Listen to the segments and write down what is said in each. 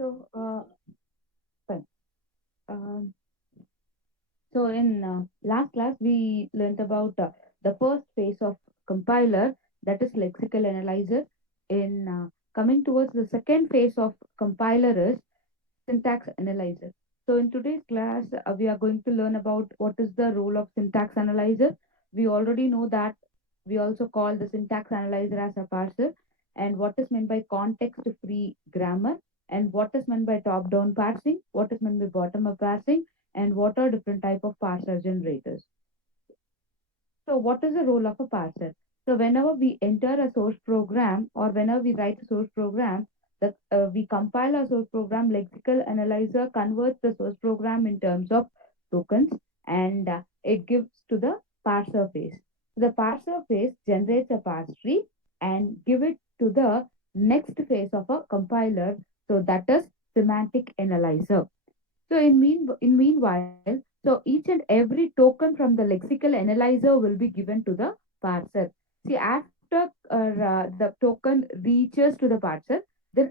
So, fine. Um, so in last class, we learnt about the first phase of compiler, that is lexical analyzer. In coming towards the second phase of compiler is syntax analyzer. So in today's class, we are going to learn about what is the role of syntax analyzer. We already know that we also call the syntax analyzer as a parser, and what is meant by context-free grammar, and what is meant by top-down parsing, what is meant by bottom-up parsing, and what are different type of parser generators. So what is the role of a parser? So whenever we enter a source program or whenever we write a source program, we compile a source program, lexical analyzer converts the source program in terms of tokens, and it gives to the parser phase. The parser phase generates a parse tree and give it to the next phase of a compiler. So that is semantic analyzer. So in meanwhile, so each and every token from the lexical analyzer will be given to the parser. See, after the token reaches to the parser, then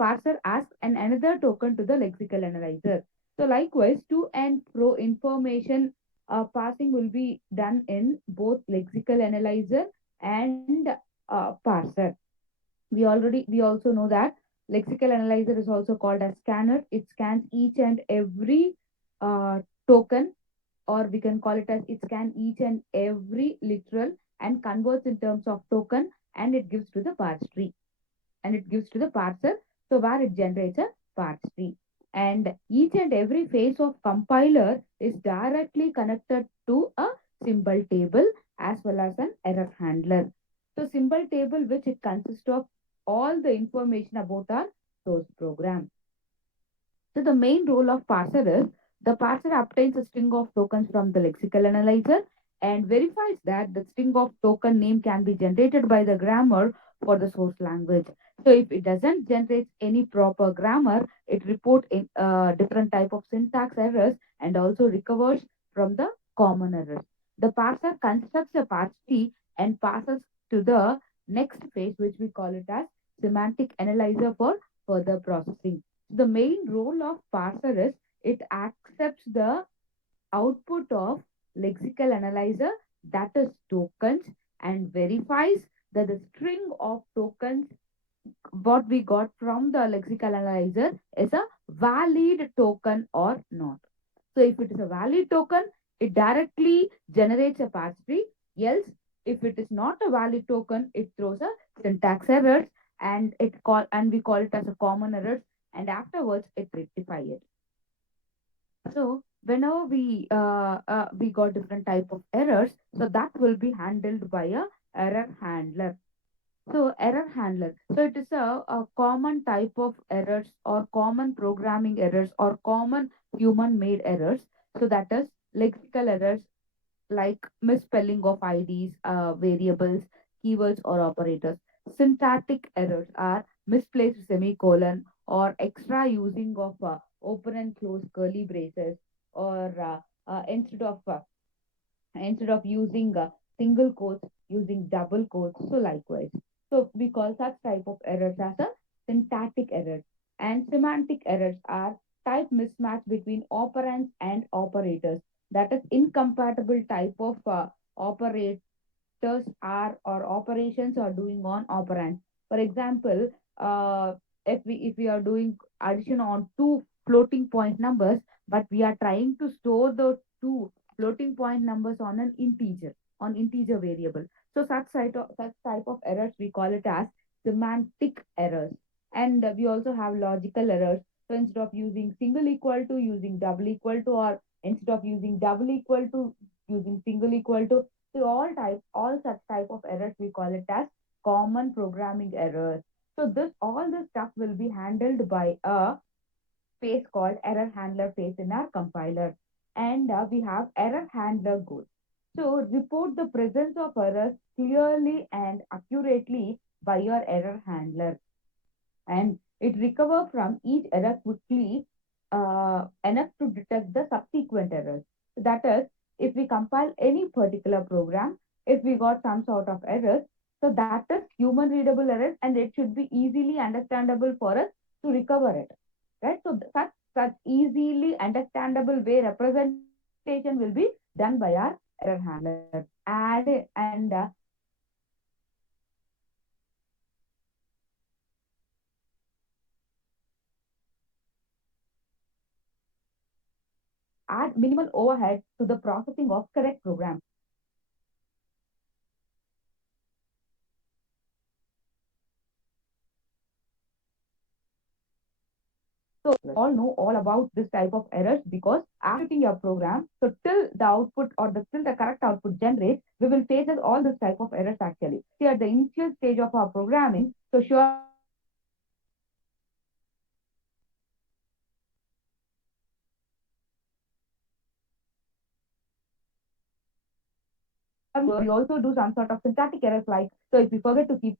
parser asks another token to the lexical analyzer. So likewise, to and fro information passing will be done in both lexical analyzer and parser. We also know that lexical analyzer is also called as scanner. It scans each and every token, or we can call it as it scan each and every literal and converts in terms of token, and it gives to the parse tree, and it gives to the parser, so where it generates a parse tree. And each and every phase of compiler is directly connected to a symbol table as well as an error handler. So symbol table, which it consists of all the information about our source program. So the main role of parser is the parser obtains a string of tokens from the lexical analyzer and verifies that the string of token name can be generated by the grammar for the source language. So if it doesn't generate any proper grammar, it reports in different type of syntax errors and also recovers from the common errors. The parser constructs a parse tree and passes to the next phase, which we call it as semantic analyzer for further processing. The main role of parser is it accepts the output of lexical analyzer, that is tokens, and verifies that the string of tokens what we got from the lexical analyzer is a valid token or not. So if it is a valid token, it directly generates a parse tree. Else, if it is not a valid token, it throws a syntax errors, and we call it as a common errors, and afterwards it rectify it. So whenever we got different type of errors, so that will be handled by a error handler. So error handler. So it is a common type of errors or common programming errors or common human made errors. So that is lexical errors like misspelling of IDs, variables, keywords, or operators. Syntactic errors are misplaced semicolon or extra using of open and close curly braces, or instead of using single quotes, using double quotes. So likewise, so we call such type of errors as a syntactic errors. And semantic errors are type mismatch between operands and operators, that is incompatible type of operators are or operations are doing on operands. For example, if we are doing addition on two floating point numbers, but we are trying to store the two floating point numbers on integer variable. So such type of errors we call it as semantic errors. And we also have logical errors. So instead of using single equal to, using double equal to, or instead of using double equal to, using single equal to. So all such type of errors we call it as common programming errors. So all this stuff will be handled by a phase called error handler phase in our compiler. And we have error handler goal. So report the presence of errors clearly and accurately by your error handler, and it recover from each error quickly enough to detect the subsequent errors. So that is, if we compile any particular program, if we got some sort of errors, so that is human readable errors, and it should be easily understandable for us to recover it, right? So such easily understandable way representation will be done by our error handler. And add minimal overhead to the processing of correct program. So all know all about this type of errors because after your program, so till the output or the till the correct output generates, we will face all this type of errors actually. See at the initial stage of our programming, so surely we will face all this type of errors. So whenever we also do some sort of syntactic errors like so if we forget to keep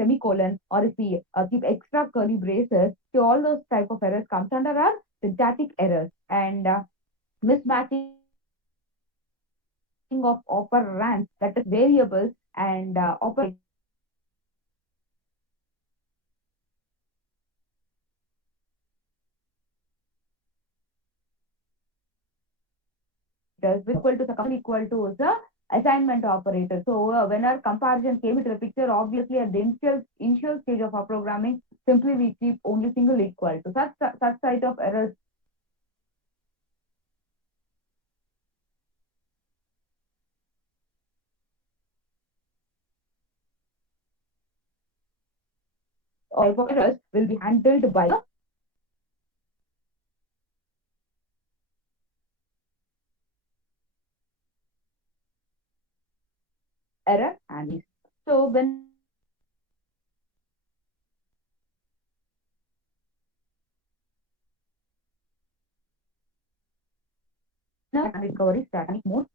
semicolon or if we keep extra curly braces, so all those type of errors comes under our syntactic errors. And mismatching of operands, that is variables, and operators between operators with equal to the company equal to the assignment operator. So when our comparison came into the picture, obviously at the initial stage of our programming, simply we keep only single equal to such type of errors or errors will be handled by error analyst. So whenever recovery static mode.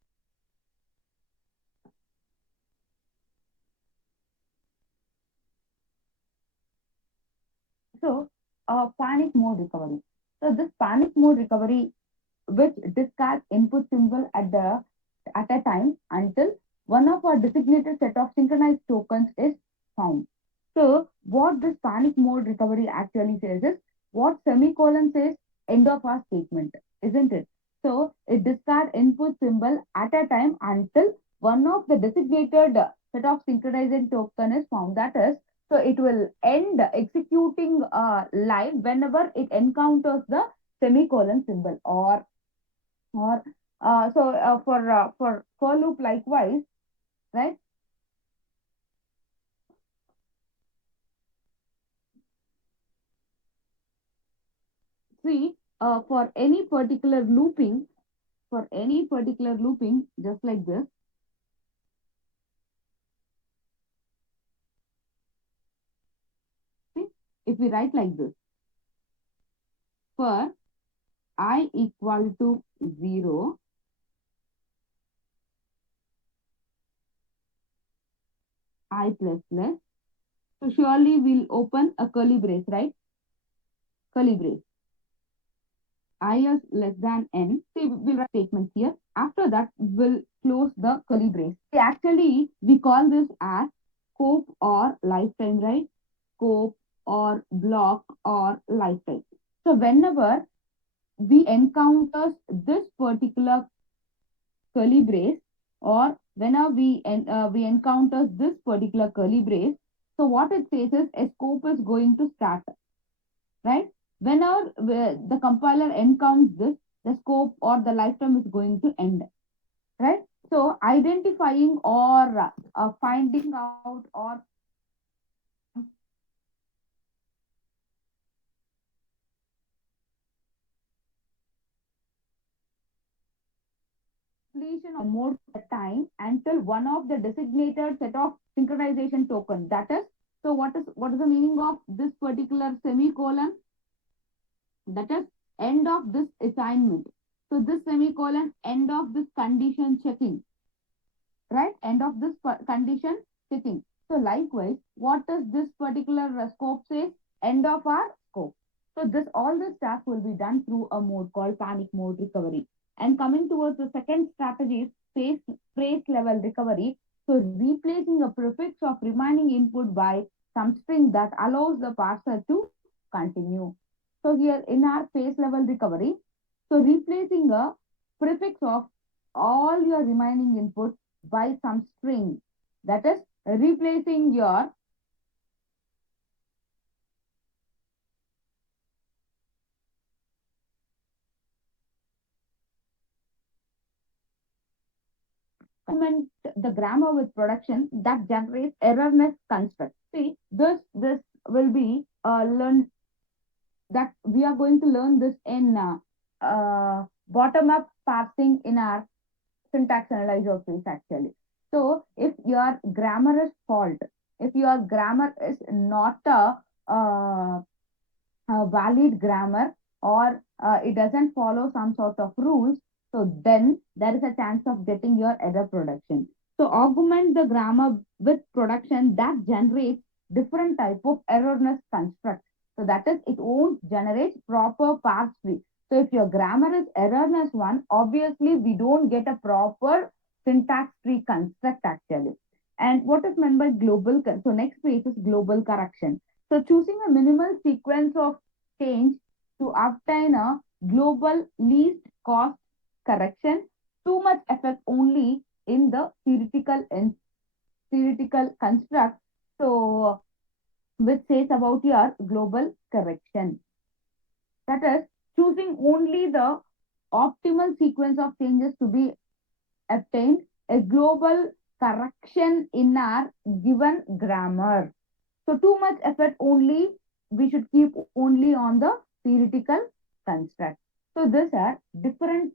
So panic mode recovery. So this panic mode recovery which discards input symbol at a time until one of our designated set of synchronized tokens is found. So what this panic mode recovery actually says is what semicolon says end of our statement, isn't it? So it discards input symbol at a time until one of the designated set of synchronized token is found. That is, so it will end executing live whenever it encounters the semicolon symbol or for loop likewise, right? See, for any particular looping, just like this, see, if we write like this, for I equal to 0, I plus plus, so surely we'll open a curly brace, right? Curly brace. I is less than n. See, we'll write statements here. After that, we'll close the curly brace. See, actually, we call this as scope or lifetime, right? Scope or block or lifetime. So whenever we encounter this particular curly brace or whenever we encounter this particular curly brace, so what it says is a scope is going to start, right? Whenever the compiler encounters this, the scope or the lifetime is going to end, right? So identifying or finding out or completion of mode for time until one of the designated set of synchronization token. That is, so what is the meaning of this particular semicolon? That is end of this assignment. So this semicolon end of this condition checking, right? End of this condition checking. So likewise, what does this particular scope say? End of our scope. So this all this task will be done through a mode called panic mode recovery. And coming towards the second strategy is phrase level recovery. So replacing a prefix of remaining input by some string that allows the parser to continue. So here in our phase level recovery, so replacing a prefix of all your remaining inputs by some string, that is replacing your comment the grammar with production that generates erroneous construct. See, this will be learn that we are going to learn this in bottom up parsing in our syntax analyzer phase actually. So if your grammar is fault, if your grammar is not a valid grammar, or it doesn't follow some sort of rules, so then there is a chance of getting your error production. So augment the grammar with production that generates different type of erroneous construct. So that is, it won't generate proper parse tree. So if your grammar is erroneous one, obviously we don't get a proper syntax tree construct actually. And what is meant by global? So next phase is global correction. So choosing a minimal sequence of change to obtain a global least cost correction. Too much effect only in the theoretical construct. So which says about your global correction. That is choosing only the optimal sequence of changes to be obtained a global correction in our given grammar. So too much effort only we should keep only on the theoretical construct. So these are different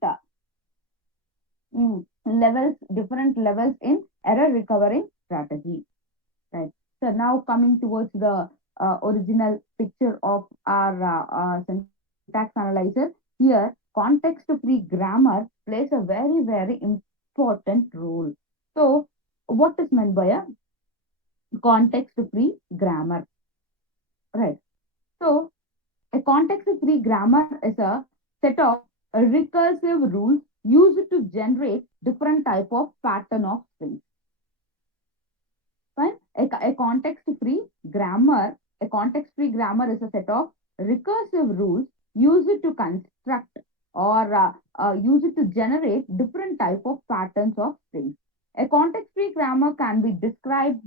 different levels in error recovery strategy. Right. So now coming towards the original picture of our syntax analyzer, here context-free grammar plays a very important role. So what is meant by a context-free grammar? Right. So a context-free grammar is a set of recursive rules used to generate different type of pattern of strings. Fine. A context-free grammar, a context-free grammar is a set of recursive rules used to construct or used to generate different type of patterns of strings. A context-free grammar can be described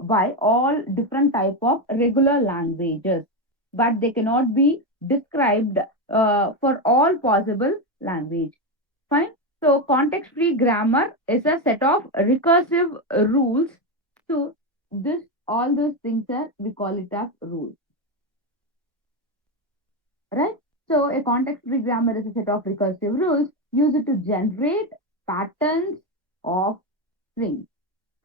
by all different type of regular languages, but they cannot be described for all possible language. Fine. So context-free grammar is a set of recursive rules. So this all those things are we call it as rules, right? So a context-free grammar is a set of recursive rules used to generate patterns of strings,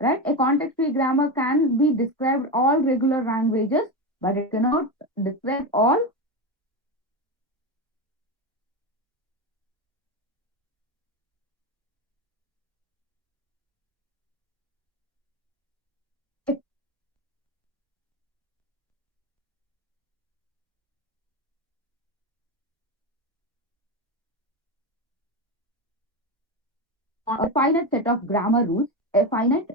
right? A context-free grammar can be described all regular languages, but it cannot describe all a finite set of grammar rules. A finite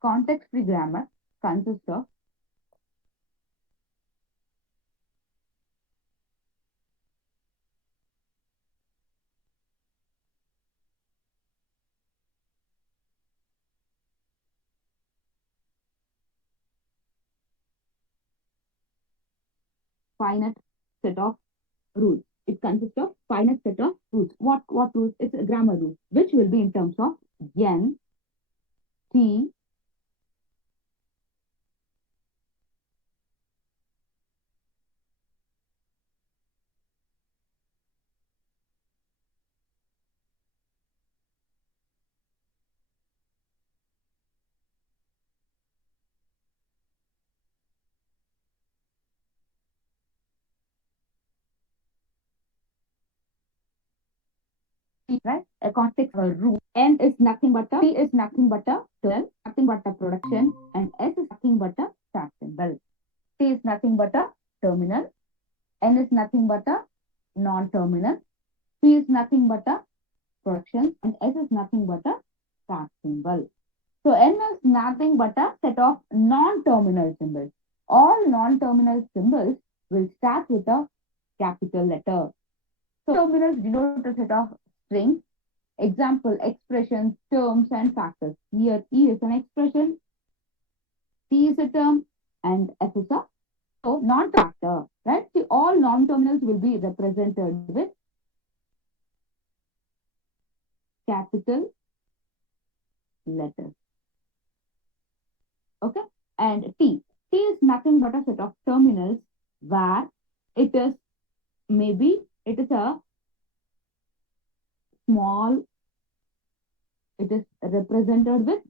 context-free grammar consists of finite set of rules. It consists of finite set of rules. What rules? It's a grammar rule, which will be in terms of n, t, right? A context rule. N is nothing but a T is nothing but a term, nothing but a production, and S is nothing but a start symbol. T is nothing but a terminal. N is nothing but a non-terminal. P is nothing but a production, and S is nothing but a start symbol. So N is nothing but a set of non-terminal symbols. All non-terminal symbols will start with a capital letter. So terminals denote a set of strings, example, expressions, terms, and factors. Here E is an expression, T is a term, and F is a so non-factor. Right? See, all non-terminals will be represented with capital letters. Okay, and T is nothing but a set of terminals where it is maybe it is a small, it is represented with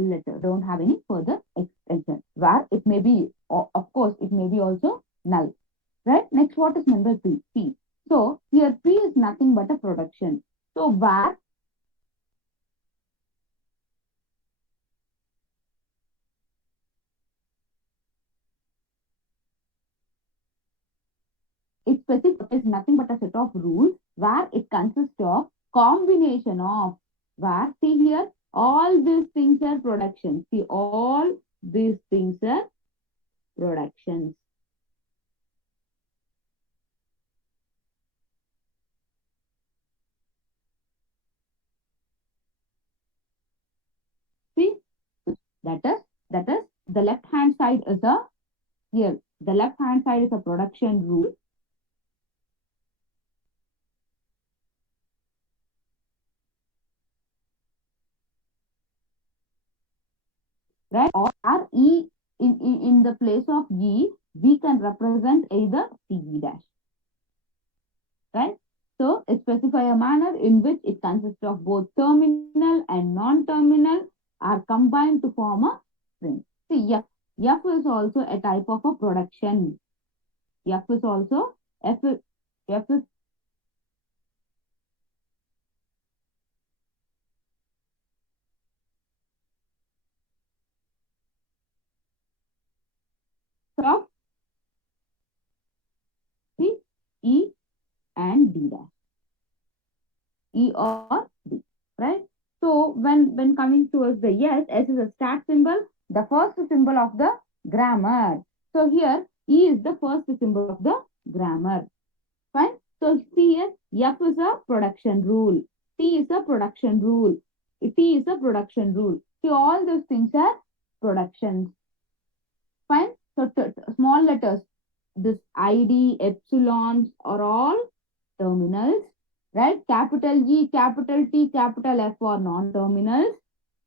letter, don't have any further extension, where it may be, of course it may be also null. Right, next what is number P. So here P is nothing but a production, so where it specifies is nothing but a set of rules where it consists of combination of, where see here all these things are productions, see all these things are productions. See, that is the left hand side is a, here the left hand side is a production rule, right, or E, in the place of E we can represent either TE dash, right? So it specify a manner in which it consists of both terminal and non-terminal are combined to form a string. See, F is also a type of a production. F is also F is of C, E and D dash, E or D, right? So when coming towards the S is a start symbol, the first symbol of the grammar. So here E is the first symbol of the grammar. Fine. So see here, F is a production rule. T is a production rule. T is a production rule. See, all those things are productions. Fine. So small letters, this ID, epsilons are all terminals, right? Capital E, capital T, capital F are non-terminals,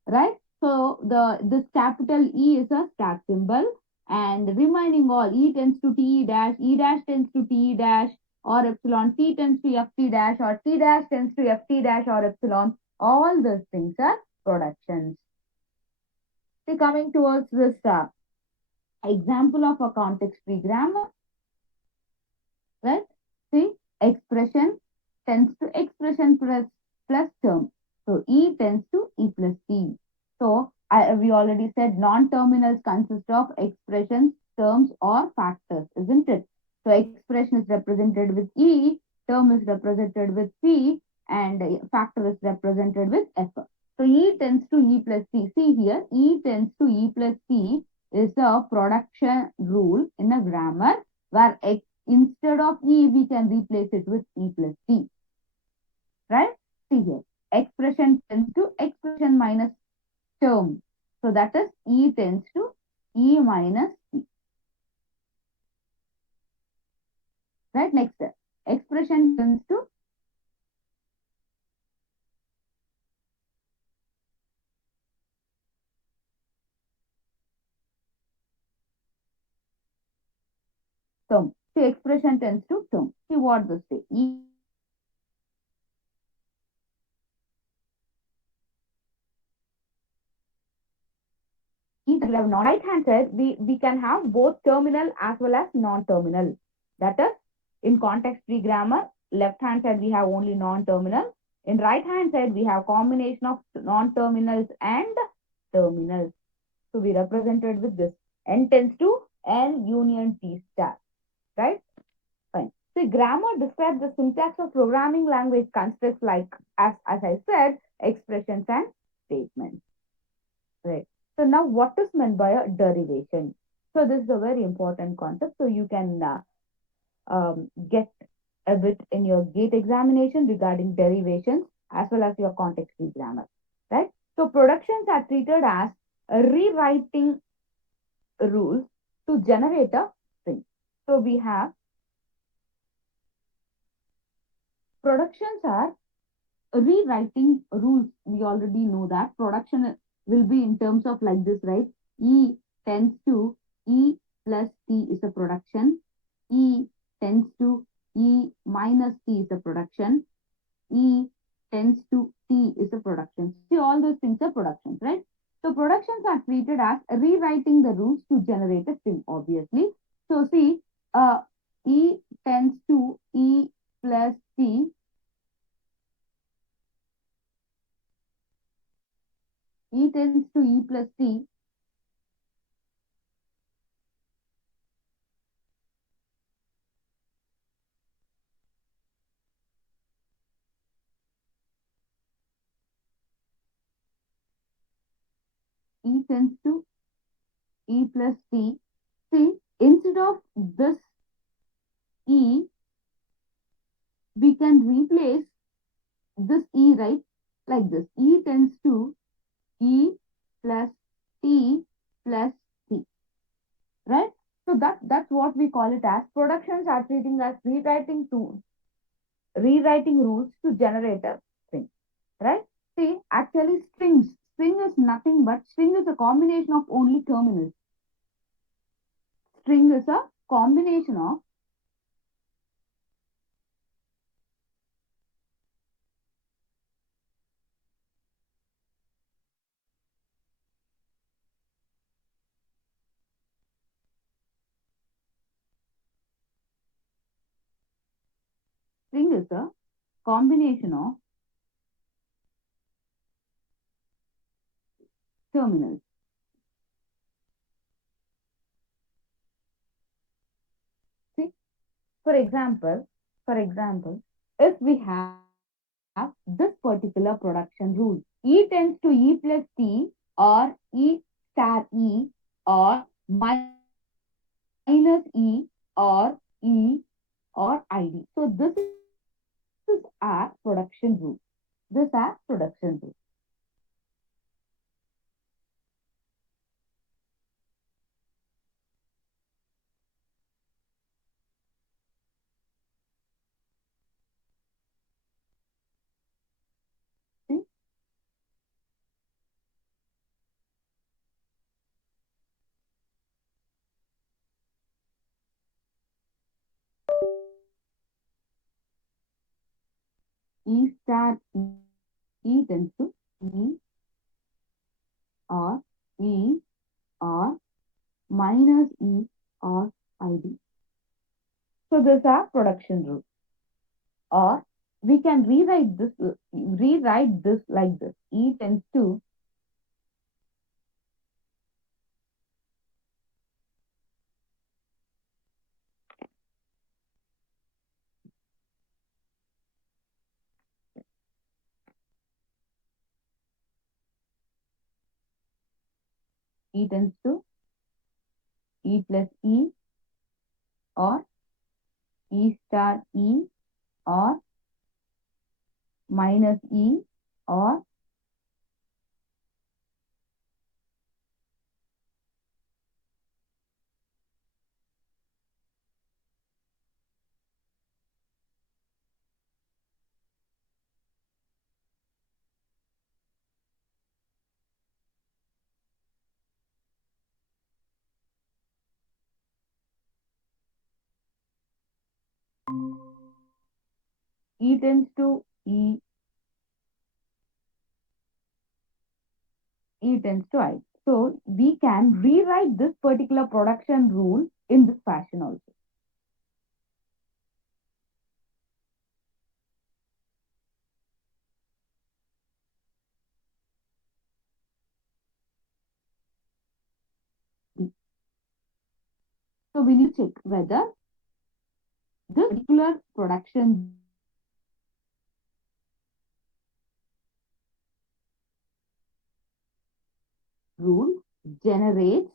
right? So this capital E is a start symbol, and remaining all E tends to T dash, E dash tends to T dash, or epsilon, T tends to FT dash, or T dash tends to FT dash or epsilon. All those things are productions. See, coming towards this example of a context-free grammar, right? See, expression tends to expression plus term. So E tends to E plus T. So we already said non-terminals consist of expressions, terms, or factors, isn't it? So expression is represented with E, term is represented with P, and factor is represented with F. So E tends to E plus T. See here, E tends to E plus T is a production rule in a grammar where instead of E, we can replace it with E plus T, right? See here, expression tends to expression minus term. So that is E tends to E minus T, right? Next, expression tends to term. See, expression tends to term. See what this say. E have right hand side, we can have both terminal as well as non-terminal. That is, in context-free grammar, left hand side we have only non-terminal. In right hand side, we have combination of non-terminals and terminals. So we represented with this. N tends to N union T star, right? Fine. So grammar describes the syntax of programming language constructs like, as I said, expressions and statements. Right. So now what is meant by a derivation? So this is a very important concept. So you can get a bit in your gate examination regarding derivations as well as your context free grammar. Right. So productions are treated as rewriting rules to generate a string. So we have productions are rewriting rules. We already know that production will be in terms of like this, right? E tends to E plus T is a production. E tends to E minus T is a production. E tends to T is a production. See, all those things are productions, right? So productions are treated as rewriting the rules to generate a string, obviously. So see, uh, E tends to E plus T. E tends to E plus T. E tends to E plus T. See, instead of this E, we can replace this E, right? Like this. E tends to E plus T plus T, right? So that's what we call it as productions are treating as rewriting rules to generate a string, right? See, actually string is nothing but string is a combination of only terminals. String is a combination of string is a combination of terminals. See, for example, if we have this particular production rule, E tends to E plus T or E star E or minus E or E or ID. So this is our production rule. This our production rule. See, E star E tends to E or E or minus E or ID. So this is our production rule. Or we can rewrite this like this. E tends to E tends to E plus E or E star E or minus E or E tends to E tends to I. So we can rewrite this particular production rule in this fashion also. So we need to check whether this particular production rule generates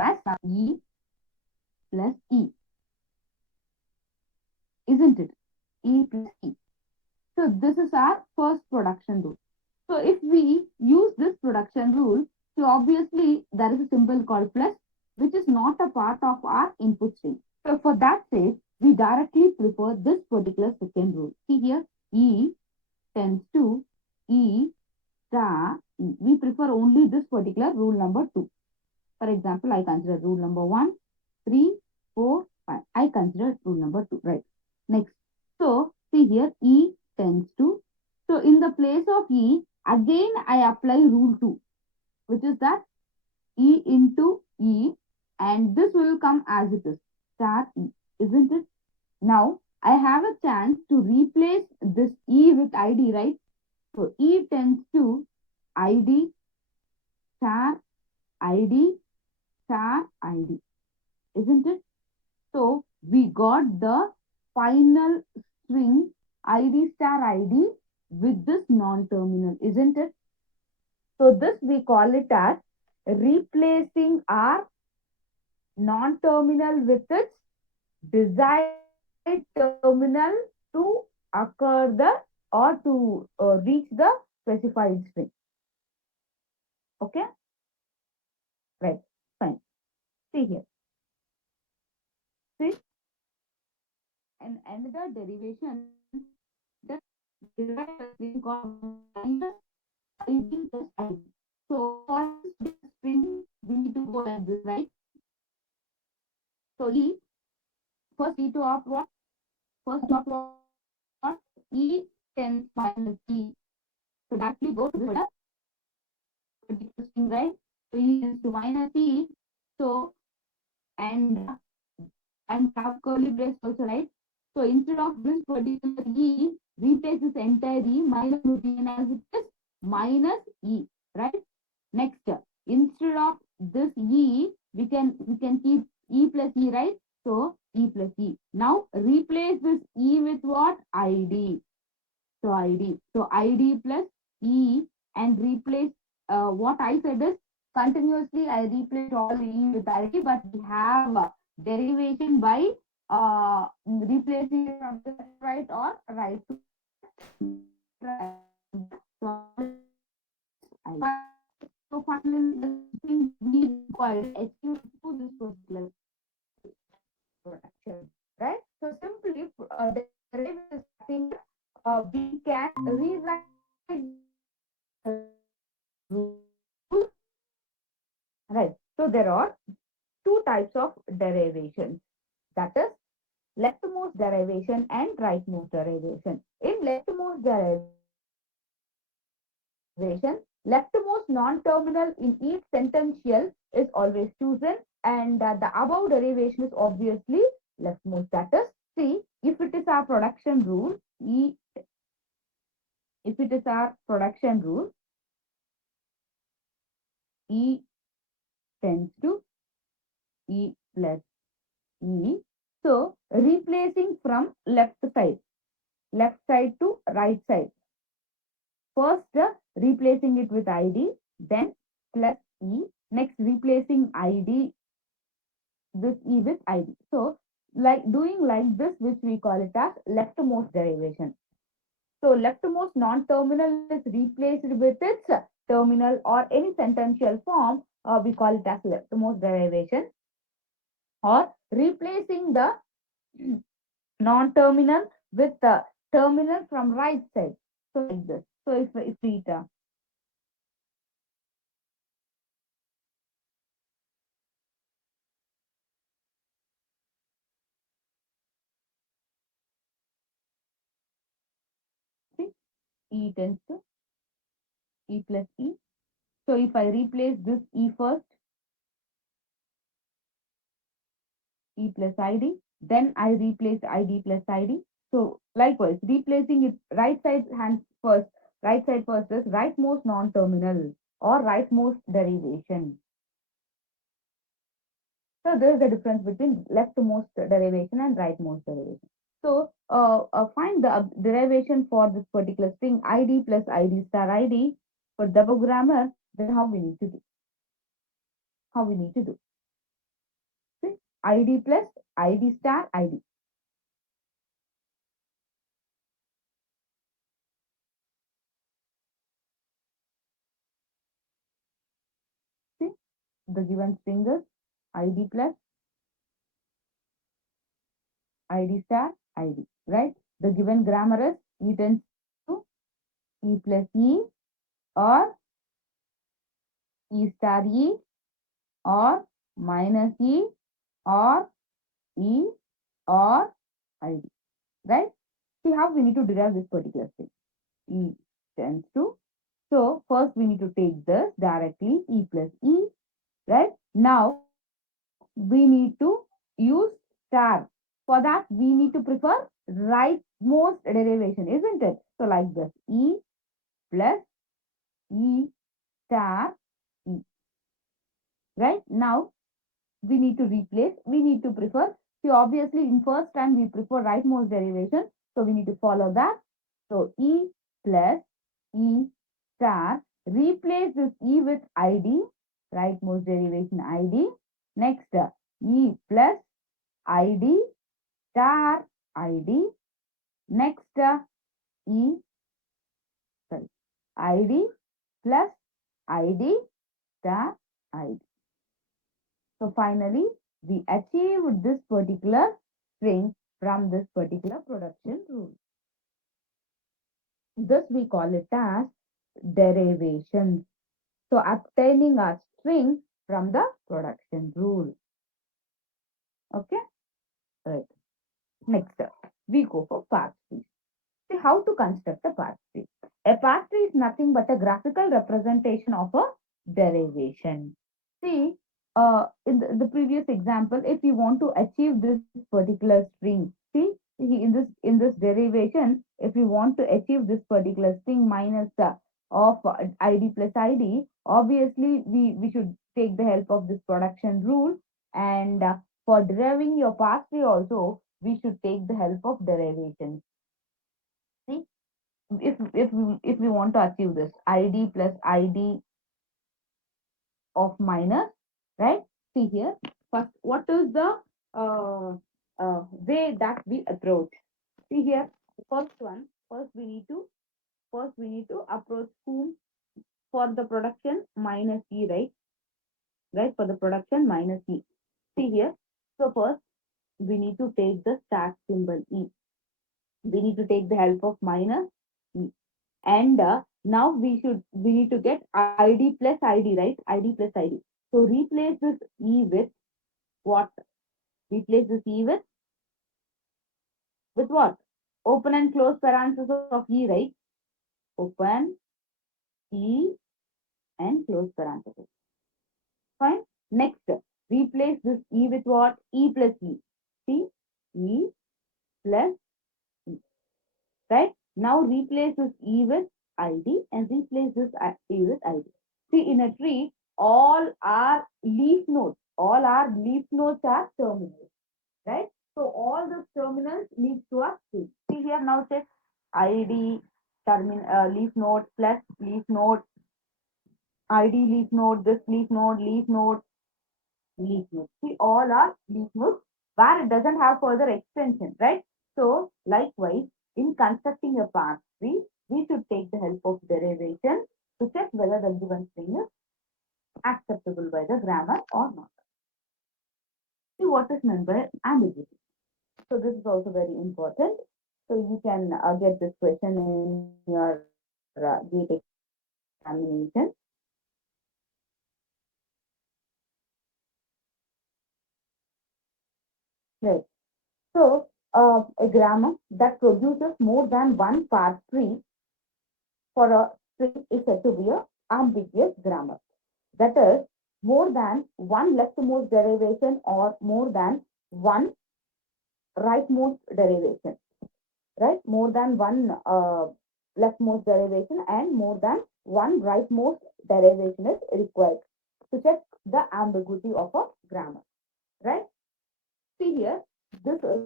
as E plus E, isn't it? E plus E. So this is our first production rule. So if we use this production rule, so obviously there is a symbol called plus, which is not a part of our input string. So for that sake, we directly prefer this particular second rule. See here, E tends to E star E. We prefer only this particular rule number 2. For example, I consider rule number 1, 3, 4, 5. I consider rule number 2, right? Next. So, see here, E tends to. So, in the place of E, again I apply rule 2, which is that E into E, and this will come as it is, star E, isn't it? Now, I have a chance to replace this E with ID, right? So, E tends to ID star ID star ID, isn't it? So we got the final string ID star ID with this non-terminal, isn't it? So this we call it as replacing our non-terminal with its desired terminal to occur the or to reach the specified string. Okay, right, fine. See here. See, and another derivation that derive a string called minus ID plus ID. So for this string, we need to go like this, right? So E, first E to opt what? First to opt what? E tends minus E. So directly go to this particular string, right? So E tends to minus E. So and and have curly brace also, right? So instead of this particular E, replace this entire E minus routine as it is minus E, right? Next, instead of this E, we can keep E plus E, right? So E plus E. Now replace this E with what? ID. So ID. So ID plus E and replace what I said is continuously I replace all E with ID, but we have derivation by replacing it from left to right or right to so finally the thing we require to achieve to this particular production, right? So simply derive this thing, we can rewrite rule, right? So there are two types of derivations, that is leftmost derivation and rightmost derivation. In leftmost derivation, leftmost non-terminal in each sentential is always chosen, and the above derivation is obviously leftmost. That is, see, if it is our production rule, if it is our production rule, E tends to E plus E. So replacing from left side to right side. First, replacing it with ID, then plus E. Next, replacing ID, this E with ID. So, like doing like this, which we call it as leftmost derivation. So, leftmost non-terminal is replaced with its terminal or any sentential form. We call it as leftmost derivation, or replacing the non-terminal with the terminal from right side. So like this. So if we see, E tends to E plus E. So if I replace this E first, E plus ID, then I replace ID plus ID. So likewise, replacing it right side first is rightmost non-terminal or rightmost derivation. So there is a difference between leftmost derivation and rightmost derivation. So find the derivation for this particular string id plus id star id for double grammar. Then how we need to do. See, id plus id star id. See, the given string is id plus id star id. Right? The given grammar is e tends to e plus e or e star e or minus e or e or id. Right? See how we need to derive this particular thing. E tends to. So first we need to take this directly e plus e. Right? Now we need to use star. For that we need to prefer rightmost derivation, isn't it? So like this e plus e star e. Right? Now we need to replace, we need to prefer. See, obviously, in first time we prefer rightmost derivation, so we need to follow that. So e plus e star, replace this e with id, rightmost derivation id. Next, e plus id star id. Next, e sorry id plus id star id. So finally, we achieved this particular string from this particular production rule. This we call it as derivation. So obtaining a string from the production rule. Okay, right. Next, we go for part 3. See how to construct a part tree. A part tree is nothing but a graphical representation of a derivation. See, in the previous example, if you want to achieve this particular string, see, in this derivation, if we want to achieve this particular string minus of id plus id, obviously we should take the help of this production rule, and for deriving your part tree also, we should take the help of derivation. See, if we want to achieve this id plus id of minus, right? See here, first, what is the uh, way that we approach? See here, the first one, first we need to approach whom for the production minus e, right, for the production minus e. See here, so first we need to take the stack symbol e. We need to take the help of minus e. And now we need to get id plus id, right? Id plus id. So replace this e with what? Replace this e with what? Open and close parenthesis of e, right? Open e and close parenthesis. Fine. Next, replace this e with what? E plus e. See, e plus e. Right? Now replace this e with id and replace this e with id. See, in a tree, all our leaf nodes are terminals, right? So all the terminals leads to a tree. See here, now say id leaf node plus leaf node, id leaf node, this leaf node, leaf node, leaf node. See, all are leaf nodes where it doesn't have further extension, right? So likewise, in constructing a path tree, we should take the help of derivation to check whether the given string is acceptable by the grammar or not. See what is meant by ambiguity. So this is also very important. So you can get this question in your GATE examination. Right. So a grammar that produces more than one part tree for a string is said to be a ambiguous grammar. That is, more than one leftmost derivation or more than one rightmost derivation. right? More than one leftmost derivation and more than one rightmost derivation is required to check the ambiguity of a grammar, right? See here, this is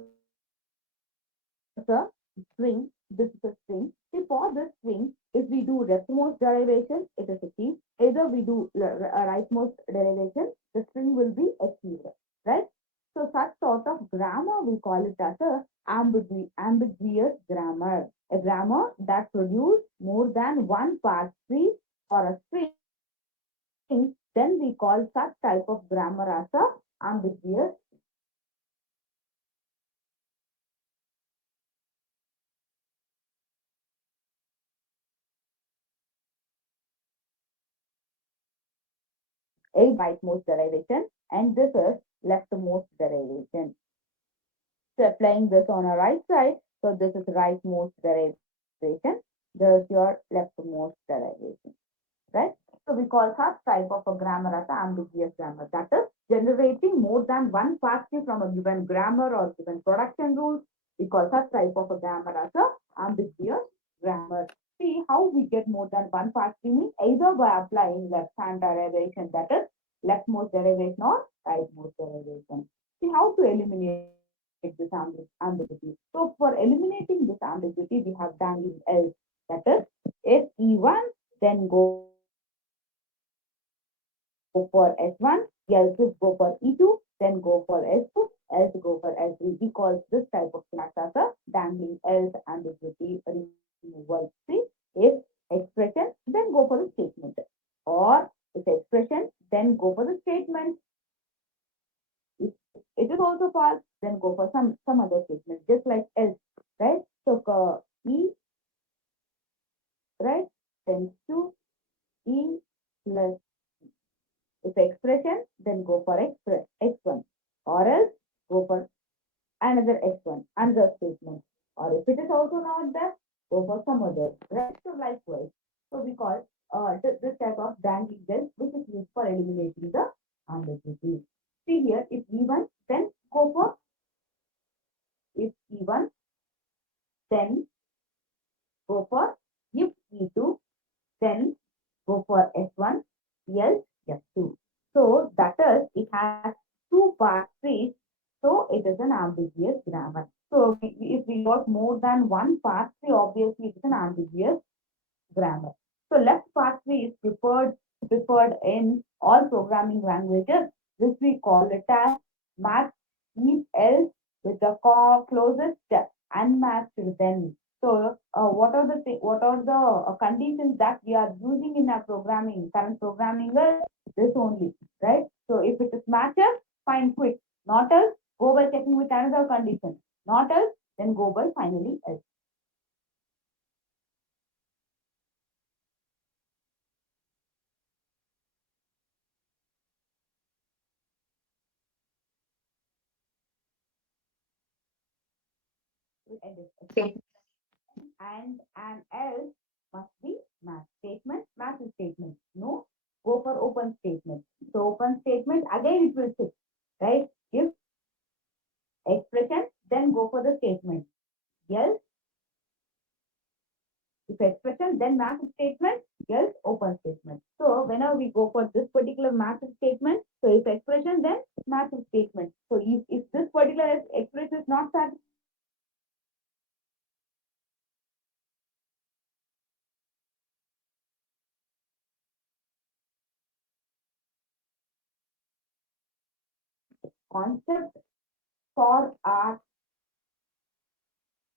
a string. This is a string. See, for this string, if we do leftmost derivation, it is a key. Either we do rightmost derivation, the string will be achieved, right? So such sort of grammar we call it as a ambiguous grammar, a grammar that produces more than one part tree or a string. Then we call such type of grammar as a ambiguous grammar. A rightmost derivation and this is leftmost derivation. So applying this on a right side, so this is rightmost derivation, this is your leftmost derivation, right? So we call such type of a grammar as an ambiguous grammar, that is generating more than one party from a given grammar or given production rules. We call such type of a grammar as a ambiguous grammar. See how we get more than one party means either by applying left hand derivation, that is leftmost derivation or rightmost derivation. See how to eliminate this ambiguity. So for eliminating this ambiguity, we have dangling else, that is if E1, then go for S1, else if go for E2, then go for S2, else go for S3. We call this type of syntax as a dangling else ambiguity removal. See, if expression, then go for the statement. Or if expression, then go for the statement. If it is also false, then go for some other statement, just like else, right? So E, right, tends to E plus. If expression, then go for x1, or else go for another x1, another statement. Or if it is also not there, go for some other, right? So likewise. So we call this type of dangling bell, which is used for eliminating the ambiguity. See here, if E1, then go for if E1, then go for if E2, then go for S1, else S2. So that is, it has two part trees, so it is an ambiguous grammar. So if we got more than one part tree, obviously it is an ambiguous grammar. So left part tree is preferred in all programming languages. This we call it as match if else with the closest unmatched then. So what are the conditions that we are using in our programming? Current programming is this only, right? So if it is matches, fine, quick. Not else, go by checking with another condition. Not else, then go by finally else. Statement and an else must be match statement, match statement. No, go for open statement. So open statement again it will fit, right? If expression, then go for the statement. Else, if expression, then match statement, else open statement. So whenever we go for this particular match statement, so if expression, then match statement. So if this particular expression is not satisfied, then go for the open statement. So this is the concept for our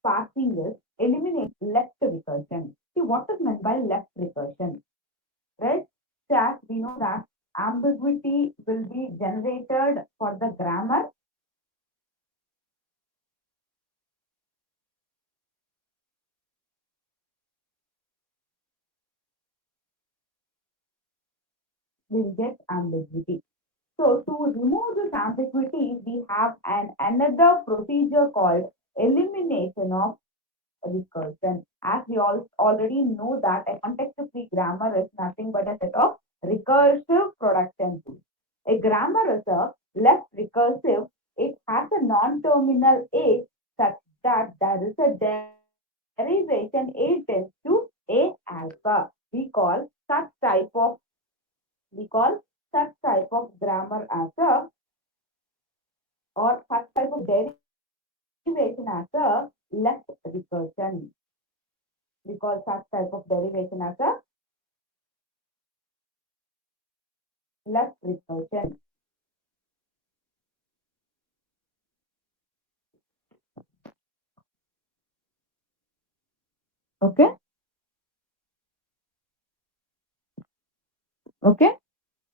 parsing is eliminate left recursion. See what is meant by left recursion, right? So as we know that ambiguity will be generated for the grammar, will get ambiguity. So to remove this ambiguity, we have another procedure called elimination of recursion. As we all already know that a context-free grammar is nothing but a set of recursive production tools. A grammar is a left recursive. It has a non-terminal a such that there is a depth derivation A tends to A alpha. We call such type of grammar as a or such type of derivation as a left recursion. We call such type of derivation as a left recursion. Okay, okay,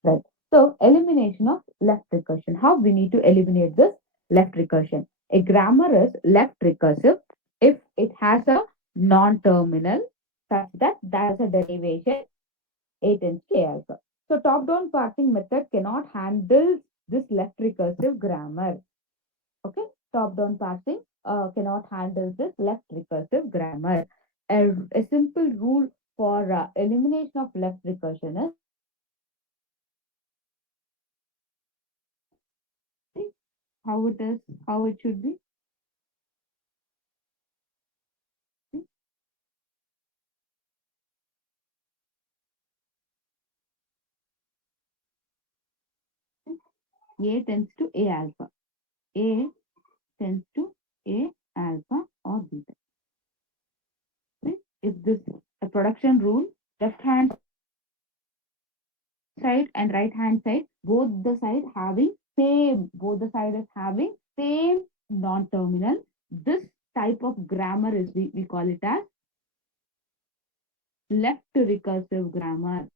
right. So elimination of left recursion. How we need to eliminate this left recursion? A grammar is left recursive if it has a non-terminal such that there is a derivation A tends to A alpha. So top-down parsing method cannot handle this left recursive grammar. Okay, top-down parsing cannot handle this left recursive grammar. A simple rule for elimination of left recursion is how it is, how it should be. A tends to A alpha. A tends to A alpha or beta. Right? If this a production rule, left hand side and right hand side, both the side is having same non-terminal. This type of grammar is we call it as left recursive grammar.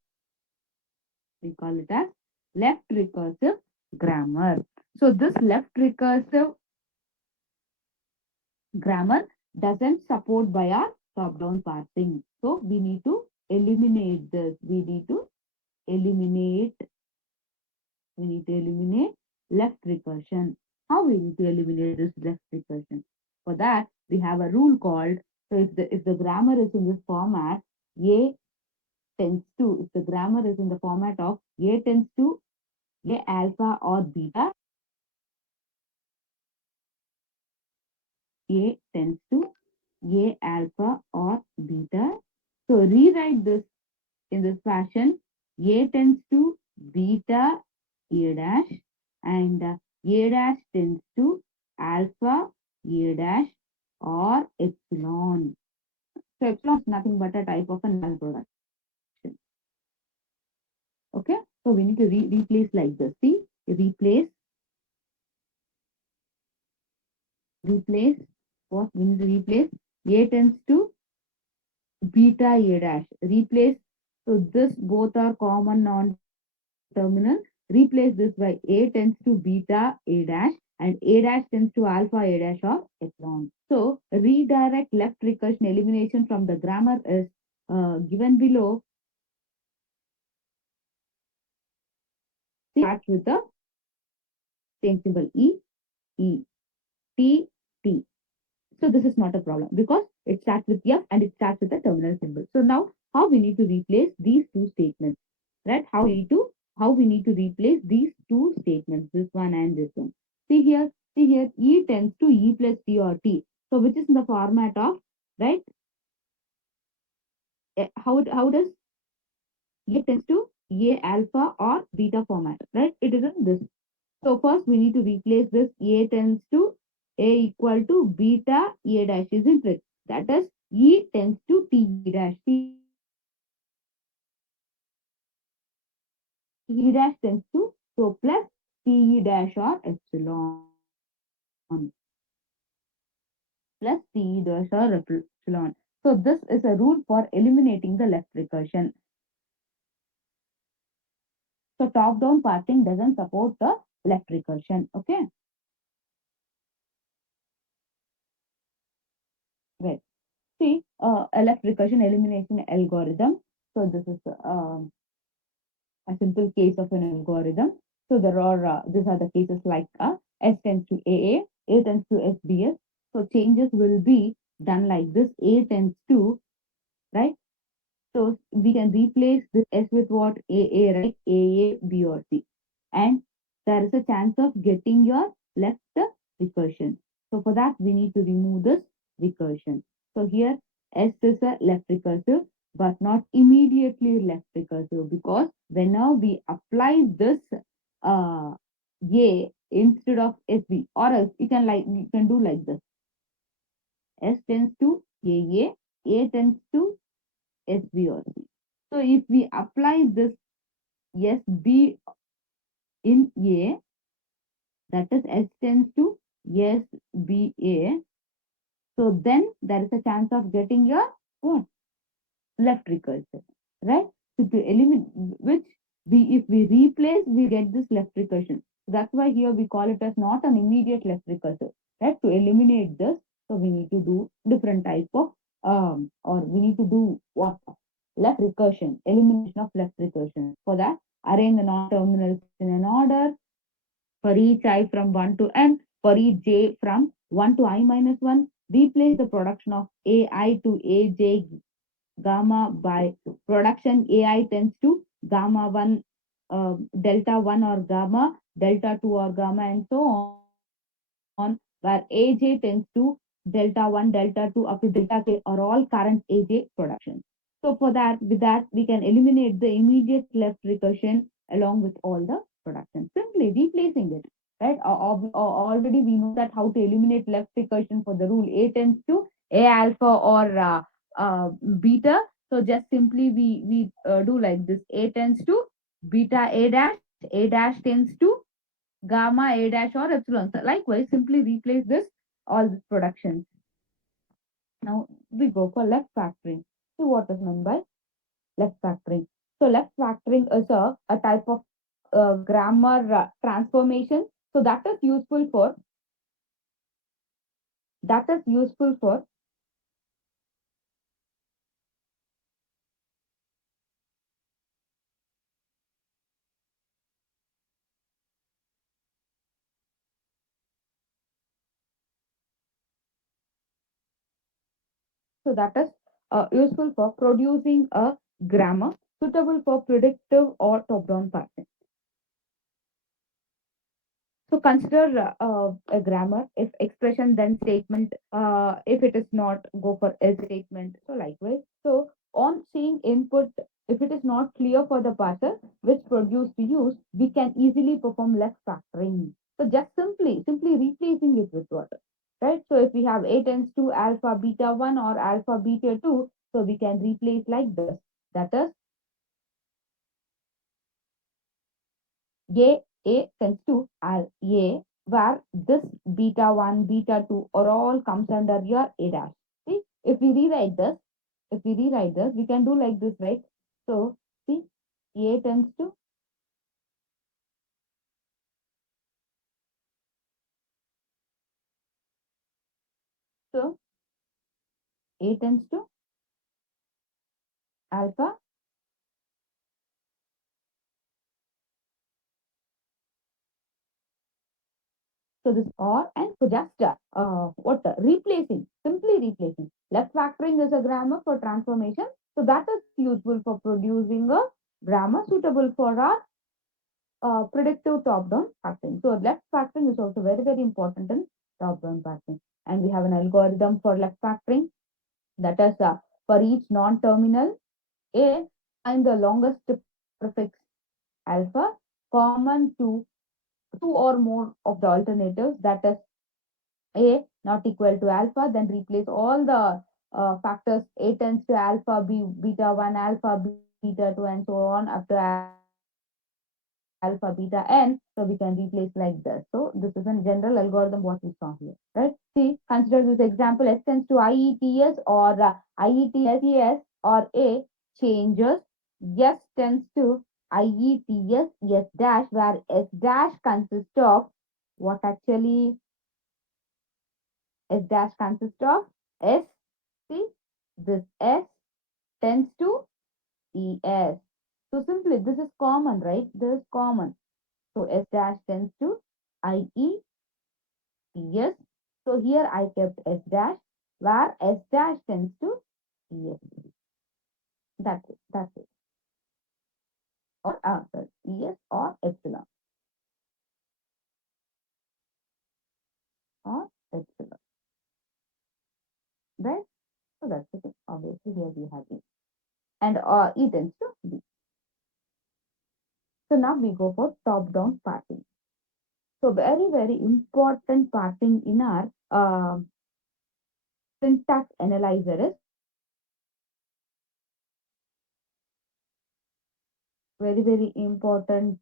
We call it as left recursive grammar. So this left recursive grammar doesn't support by our top-down parsing. So we need to eliminate this. Eliminate, we need to eliminate left recursion. How we need to eliminate this left recursion? For that, we have a rule called, so if the grammar is in this format, A tends to, if the grammar is in the format of A tends to A alpha or beta, A tends to A alpha or beta. So rewrite this in this fashion. A tends to beta A dash and A dash tends to alpha A dash or epsilon. So epsilon is nothing but a type of a null production. Okay. So we need to replace like this. See, replace what we need to replace. A tends to beta A dash. Replace. So this both are common non-terminal. Replace this by A tends to beta A dash and A dash tends to alpha A dash or epsilon. So redirect left recursion elimination from the grammar is given below. See, starts with the same symbol E, T, T. So this is not a problem because it starts with F and it starts with the terminal symbol. So now how we need to replace these two statements, right? How we need to replace these two statements, this one and this one. See here, E tends to E plus T or T. So which is in the format of, right? How does A tends to A alpha or beta format, right? It is in this. So first we need to replace this A tends to A equal to beta A dash, isn't it? That is E tends to T dash. T dash tends to, so plus T dash tends to, so plus T dash or epsilon. Plus T dash or epsilon. So this is a rule for eliminating the left recursion. So top-down parsing doesn't support the left recursion. Okay, right. See, a left recursion elimination algorithm. So this is a simple case of an algorithm. So there are these are the cases like S tends to A tends to SBS. So changes will be done like this. A tends to, right. So we can replace this S with what AA, right? AA, B or C, and there is a chance of getting your left recursion. So for that we need to remove this recursion. So here S is a left recursive, but not immediately left recursive because whenever we apply this uh, A instead of SB, or else you can do like this. S tends to A tends to SB or C. So if we apply this SB in A, that is S tends to SBA. So then there is a chance of getting a what? Left recursive, right? So to eliminate which we if we replace, we get this left recursion. That's why here we call it as not an immediate left recursive, right? To eliminate this, so we need to do different type of or we need to do what left recursion, elimination of left recursion. For that, arrange the non-terminals in an order for each I from 1 to n, for each j from 1 to I minus 1, replace the production of ai to aj gamma by production ai tends to gamma 1 delta 1 or gamma delta 2 or gamma and so on, where aj tends to delta 1 delta 2 up to delta k are all current aj productions. So for that, with that we can eliminate the immediate left recursion along with all the productions simply replacing it, right? Already we know that how to eliminate left recursion for the rule a tends to a alpha or uh, beta. So just simply we do like this: a tends to beta a dash tends to gamma a dash or epsilon. So likewise, simply replace this all these productions. Now we go for left factoring. So what is meant by left factoring? So left factoring is a type of grammar transformation. So that is useful for so that is useful for producing a grammar suitable for predictive or top-down parsing. So consider a grammar if expression then statement. If it is not, go for else statement. So likewise. So on seeing input, if it is not clear for the parser which produce to use, we can easily perform left factoring. So just simply replacing it with what, right? So if we have a tends to alpha beta 1 or alpha beta 2, so we can replace like this. That is A tends to A, where this beta 1, beta 2 or all comes under your A dash. See, if we rewrite this, we can do like this, right? So, see, A tends to, so A tends to alpha. So this or and so just replacing, simply replacing. Left factoring is a grammar for transformation. So that is useful for producing a grammar suitable for our predictive top-down pattern. So left factoring is also very important in top-down pattern. And we have an algorithm for left factoring that is for each non-terminal A, find the longest prefix alpha common to two or more of the alternatives that is A not equal to alpha, then replace all the factors A tends to alpha, B, beta 1, alpha, beta 2, and so on up to alpha, beta n. So we can replace like this. So this is a general algorithm what we saw here, right? See, consider this example S tends to IETS or IETS or A changes. S tends to IETS S dash where S dash consists of what actually S dash consists of S. See, this S tends to ES. So simply, this is common, right? This is common. So S dash tends to IE ES. So here I kept S dash, where S dash tends to ES. That's it. That's it. Or sorry, ES or epsilon or epsilon. Right? So that's the thing. Obviously, here we have E. And E tends to B. So now we go for top-down parsing. So very, very important parsing in our syntax analyzer is very, very important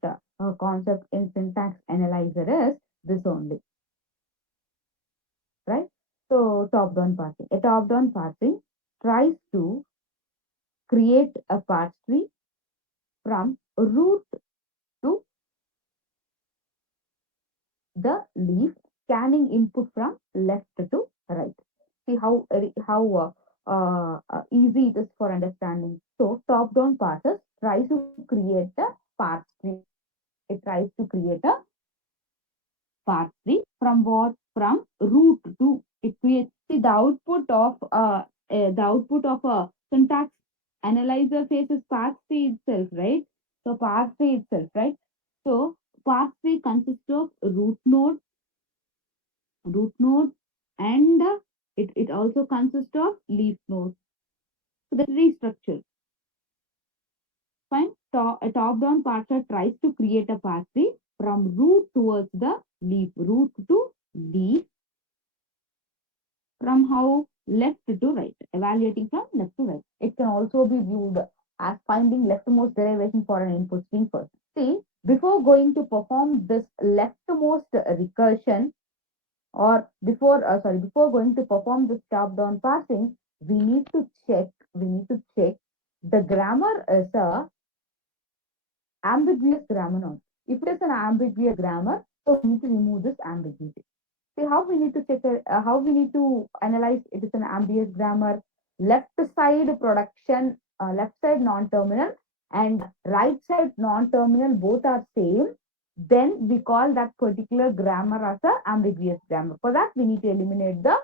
concept in syntax analyzer is this only, right? So top-down parsing. A top-down parsing tries to create a parse tree from root to the leaf, scanning input from left to right. See how easy it is for understanding. So top-down parses tries to create a parse tree. It tries to create a parse tree from what? From root to. It creates. See the output of a syntax analyzer faces parse tree itself, right? So parse tree itself, right? So parse tree consists of root node, and it also consists of leaf nodes. So the tree structure. Fine. A top-down parser tries to create a path tree from root towards the leaf, root to leaf, from how left to right, evaluating from left to right. It can also be viewed as finding leftmost derivation for an input string first. See, before going to perform this leftmost recursion, or before going to perform this top down parsing, we need to check the grammar is a ambiguous grammar not. If it is an ambiguous grammar, so we need to remove this ambiguity. See how we need to how we need to analyze it is an ambiguous grammar. Left side production, left side non-terminal and right side non-terminal both are same. Then we call that particular grammar as a ambiguous grammar. For that, we need to eliminate the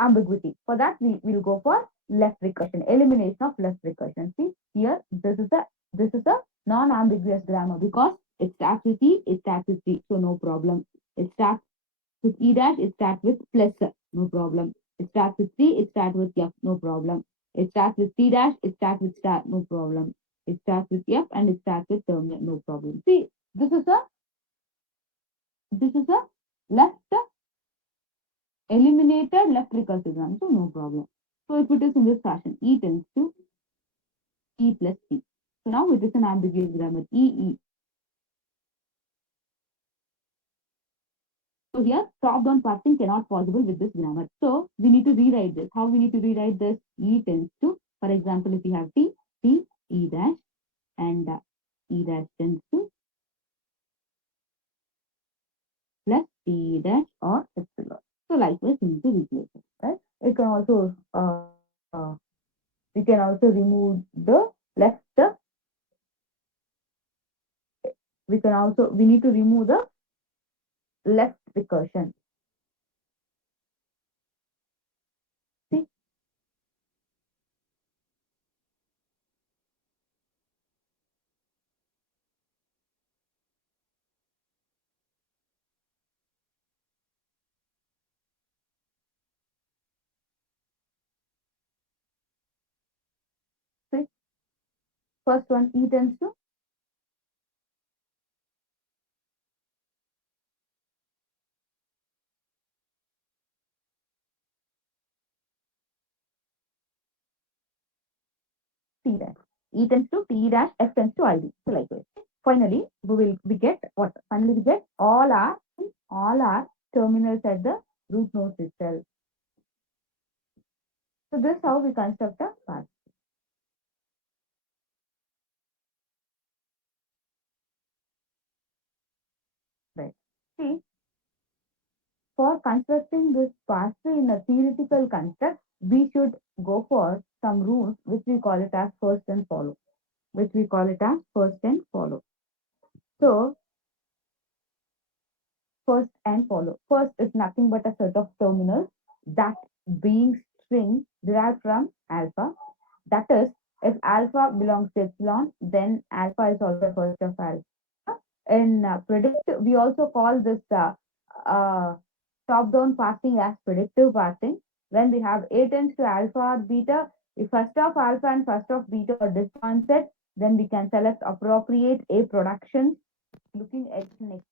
ambiguity. For that, we will go for left recursion, elimination of left recursion. See here, this is a non-ambiguous grammar because it starts with E, it starts with T, so no problem. It starts with E dash, it starts with plus, no problem. It starts with C, it starts with F, no problem. It starts with T dash, it starts with star, no problem. It starts with F and it starts with terminal, no problem. See, this is a left eliminated left recursive grammar, so no problem. So if it is in this fashion, E tends to E plus T. So now it is an ambiguous grammar, E E. So here, top-down parsing cannot possible with this grammar. So we need to rewrite this. How we need to rewrite this? E tends to, for example, if you have T, T, E dash, and E dash tends to plus T dash or epsilon. So likewise, we need to replace it, right? It can also, we can also remove the left, we need to remove the left recursion. See, see, first one, E tends to T dash. E tends to T dash, F tends to ID. So likewise. Finally, we get what? Finally, we get all our terminals at the root nodes itself. So this is how we construct a path. Right. See, for constructing this path in a theoretical construct, we should go for some rules which we call it as first and follow. Which we call it as first and follow. So first and follow. First is nothing but a set of terminals that being string derived from alpha. That is, if alpha belongs to epsilon, then alpha is also first of alpha. In predict, we also call this uh, top-down parsing as predictive parsing. When we have A tends to alpha or beta, if first of alpha and first of beta are disjointed, then we can select appropriate A productions looking at next.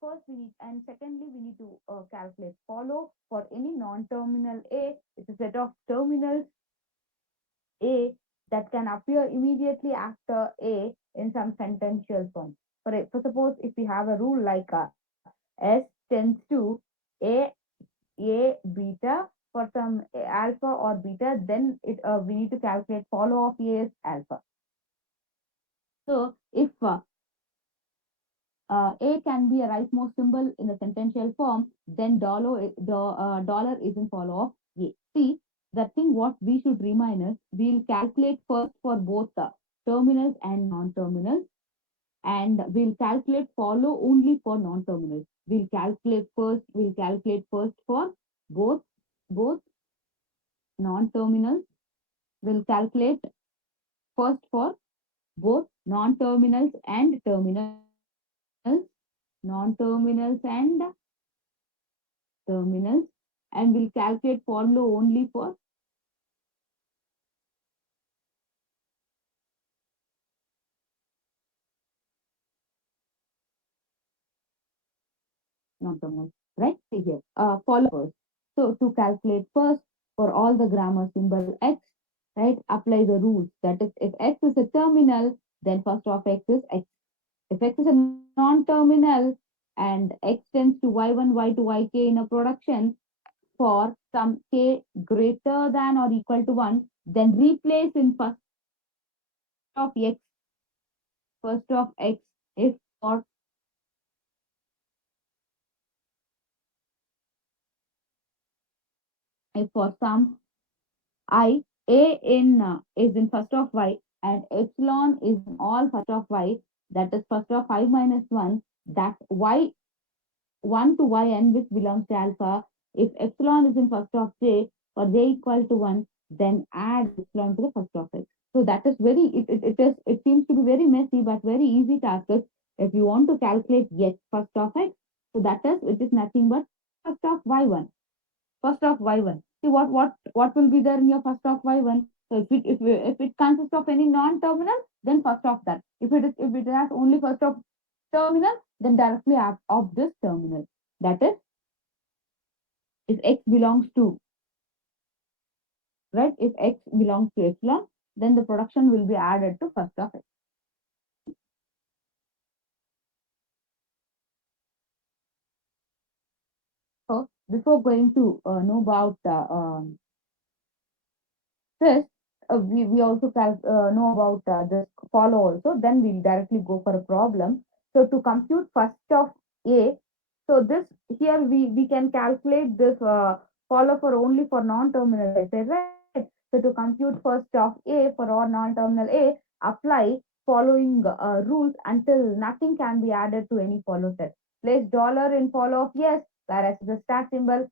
First, we need, and secondly, we need to calculate follow for any non-terminal A. It's a set of terminals A that can appear immediately after A in some sentential form. For suppose if we have a rule like S tends to A A beta for some alpha or beta, then it we need to calculate follow of A is alpha. So if A can be a rightmost symbol in the sentential form, then dollar is in follow of A. See, the thing what we should remind is we'll calculate first for both the terminals and non-terminals, and we'll calculate follow only for non-terminals. We'll calculate first for both non-terminals. We'll calculate first for both non-terminals and terminals, non-terminals and terminals, and we'll calculate formula only for non-terminals, right? See here, follow first. So to calculate first for all the grammar symbol x, right? Apply the rules. That is, if x is a terminal, then first of x is x. If x is a non-terminal and x tends to y1, y2, yk in a production for some k greater than or equal to 1, then replace in of x, first of x, if for if for some I, A in is in first of y and epsilon is in all first of y, that is first of I minus 1, that y 1 to yn which belongs to alpha. If epsilon is in first of j for j equal to 1, then add epsilon to the first of x. So that is very, it seems to be very messy but very easy task if you want to calculate yet first of x. So that is, it is nothing but first of y1, first of y1. See what will be there in your first of y1. So if it consists of any non-terminal, then first of that. If it has only first of terminal, then directly of this terminal. That is, if x belongs to, right, if x belongs to epsilon, then the production will be added to first of x. So before going to know about this, we also know about this follow also, then we'll directly go for a problem. So to compute first of A, so this here we can calculate this follow for only for non-terminal I said, right? So to compute first of A for all non-terminal A, apply following rules until nothing can be added to any follow set. Place dollar in follow of yes, whereas the start symbol,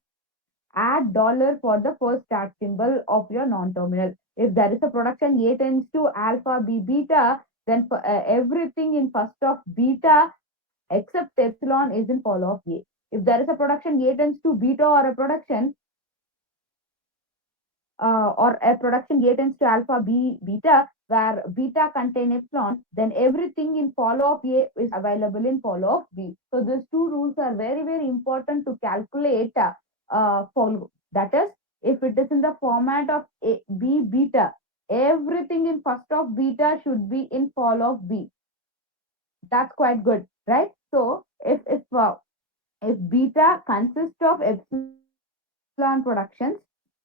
add dollar for the first start symbol of your non-terminal. If there is a production A tends to alpha B beta, then for, everything in first of beta except epsilon is in follow of A. If there is a production A tends to beta or a production A tends to alpha B beta where beta contain epsilon, then everything in follow of A is available in follow of B. So these two rules are very, very important to calculate follow. That is, if it is in the format of A, B beta, everything in first of beta should be in follow of B. That's quite good, right? So if beta consists of epsilon productions,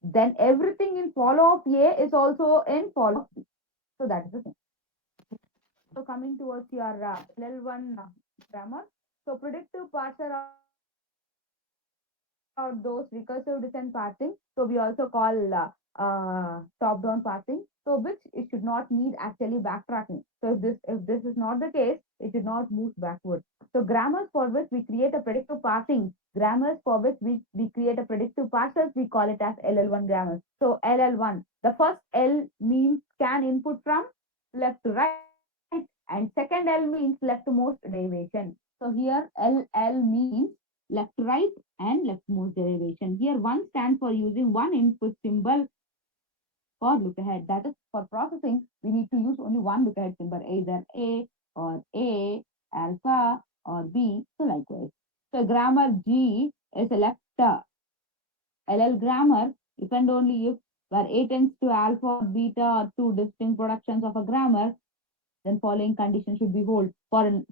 then everything in follow of A is also in follow of B. So that is the thing. So coming towards your LL1 grammar. So predictive parser are those recursive design parsing. So we also call top-down parsing. So which it should not need actually backtracking. So if this is not the case, it should not move backward. So grammars for which we create a predictive parsing, grammars for which we create a predictive parsers, we call it as LL1 grammars. So LL1, the first L means can input from left to right, and second L means leftmost derivation. So here LL means left right, and leftmost derivation. Here, one stands for using one input symbol for look ahead. That is, for processing, we need to use only one look ahead symbol, either A or A, alpha or B. So likewise. So grammar G is a left LL grammar if and only if where A tends to alpha or beta or two distinct productions of a grammar, then following condition should be hold for